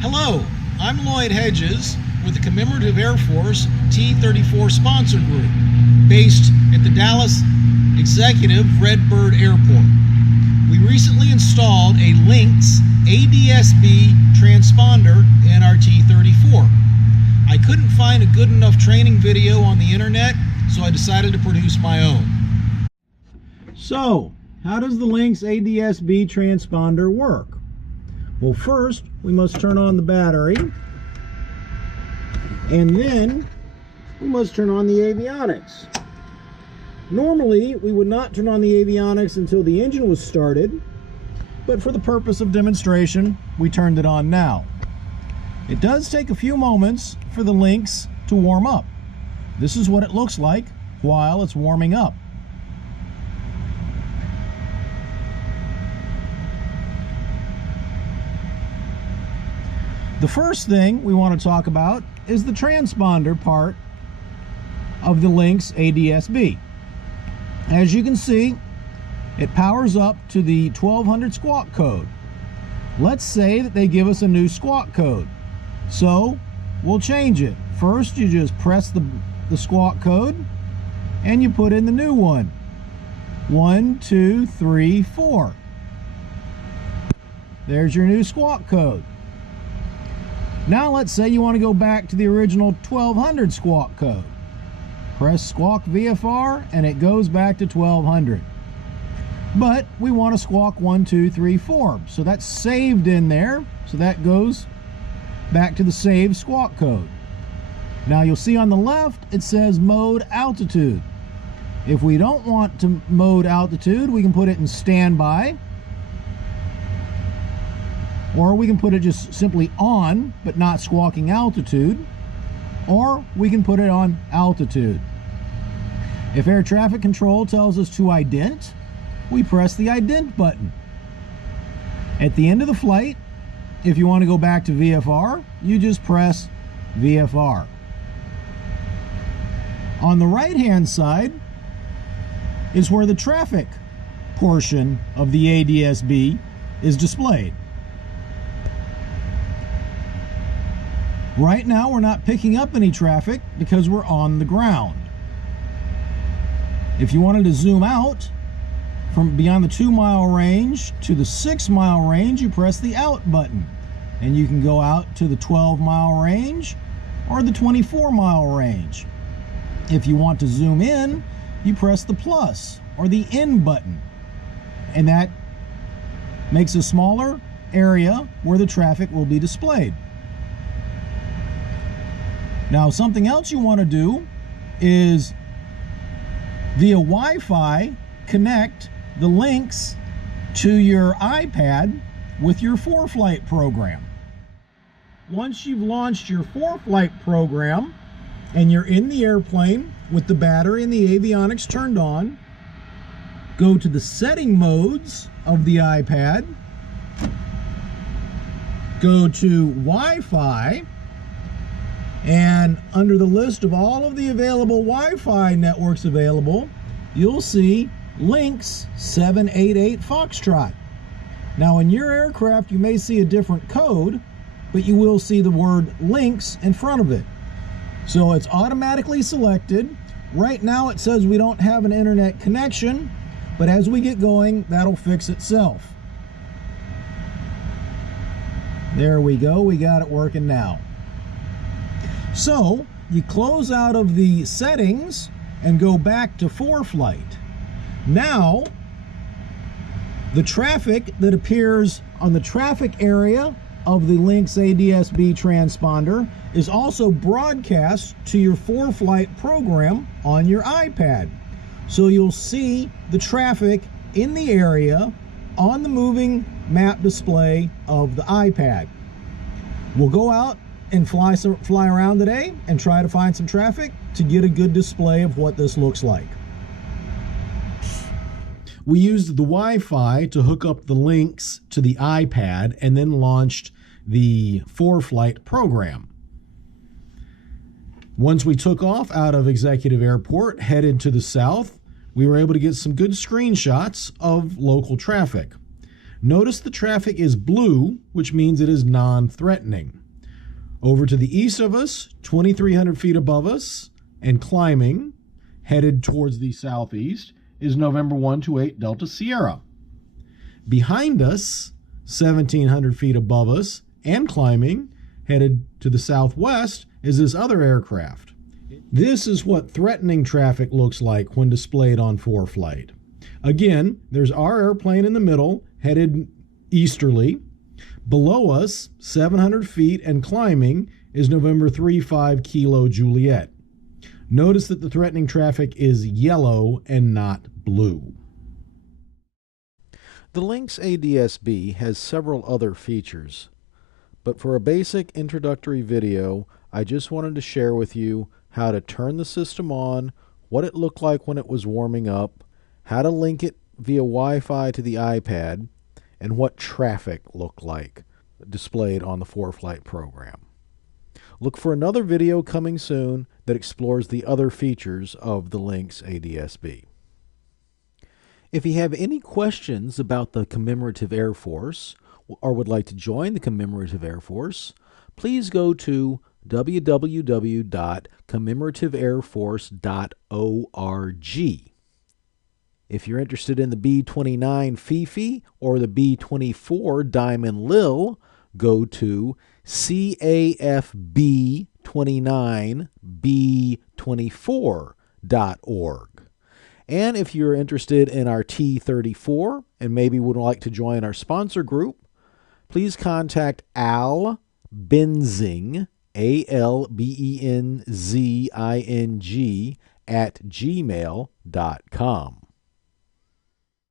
Hello, I'm Lloyd Hedges with the Commemorative Air Force T-34 sponsor group based at the Dallas Executive Redbird Airport. We recently installed a Lynx ADS-B transponder in our T-34. I couldn't find a good enough training video on the internet, so I decided to produce my own. So, how does the Lynx ADS-B transponder work? Well, first, we must turn on the battery, and then we must turn on the avionics. Normally, we would not turn on the avionics until the engine was started, but for the purpose of demonstration, we turned it on now. It does take a few moments for the Lynx to warm up. This is what it looks like while it's warming up. The first thing we want to talk about is the transponder part of the Lynx ADS-B. As you can see, it powers up to the 1200 squawk code. Let's say that they give us a new squawk code. So we'll change it. First, you just press the squawk code and you put in the new one. 1, 2, 3, 4. There's your new squawk code. Now let's say you want to go back to the original 1200 squawk code. Press squawk VFR and it goes back to 1200. But we want to squawk 1, 2, 3, 4. So that's saved in there. So that goes back to the saved squawk code. Now you'll see on the left it says mode altitude. If we don't want to mode altitude, we can put it in standby. Or we can put it just simply on, but not squawking altitude. Or we can put it on altitude. If air traffic control tells us to ident, we press the ident button. At the end of the flight, if you want to go back to VFR, you just press VFR. On the right-hand side is where the traffic portion of the ADS-B is displayed. Right now, we're not picking up any traffic because we're on the ground. If you wanted to zoom out from beyond the 2-mile range to the 6-mile range, you press the out button. And you can go out to the 12-mile range or the 24-mile range. If you want to zoom in, you press the plus or the in button. And that makes a smaller area where the traffic will be displayed. Now, something else you want to do is via Wi-Fi connect the Lynx to your iPad with your ForeFlight program. Once you've launched your ForeFlight program and you're in the airplane with the battery and the avionics turned on, go to the setting modes of the iPad, go to Wi-Fi, and under the list of all of the available Wi-Fi networks available, you'll see Lynx 788 Foxtrot. Now in your aircraft you may see a different code, but you will see the word Lynx in front of it. So it's automatically selected. Right now it says we don't have an internet connection, but as we get going, that'll fix itself. There we go, we got it working now. So you close out of the settings and go back to ForeFlight. Now, the traffic that appears on the traffic area of the Lynx ADS-B transponder is also broadcast to your ForeFlight program on your iPad. So you'll see the traffic in the area on the moving map display of the iPad. We'll go out and fly around today and try to find some traffic to get a good display of what this looks like. We used the Wi-Fi to hook up the Lynx to the iPad and then launched the ForeFlight program. Once we took off out of Executive Airport, headed to the south, we were able to get some good screenshots of local traffic. Notice the traffic is blue, which means it is non-threatening. Over to the east of us, 2,300 feet above us, and climbing, headed towards the southeast, is November 128 Delta Sierra. Behind us, 1,700 feet above us, and climbing, headed to the southwest, is this other aircraft. This is what threatening traffic looks like when displayed on ForeFlight. Again, there's our airplane in the middle, headed easterly. Below us, 700 feet and climbing, is November 35 Kilo Juliet. Notice that the threatening traffic is yellow and not blue. The Lynx ADS-B has several other features, but for a basic introductory video, I just wanted to share with you how to turn the system on, what it looked like when it was warming up, how to link it via Wi-Fi to the iPad, and what traffic looked like displayed on the ForeFlight program. Look for another video coming soon that explores the other features of the Lynx ADS-B. If you have any questions about the Commemorative Air Force or would like to join the Commemorative Air Force, please go to www.commemorativeairforce.org. If you're interested in the B-29 Fifi or the B-24 Diamond Lil, go to CAFB29B24.org. And if you're interested in our T-34 and maybe would like to join our sponsor group, please contact Al Benzing, ALBENZING, @gmail.com.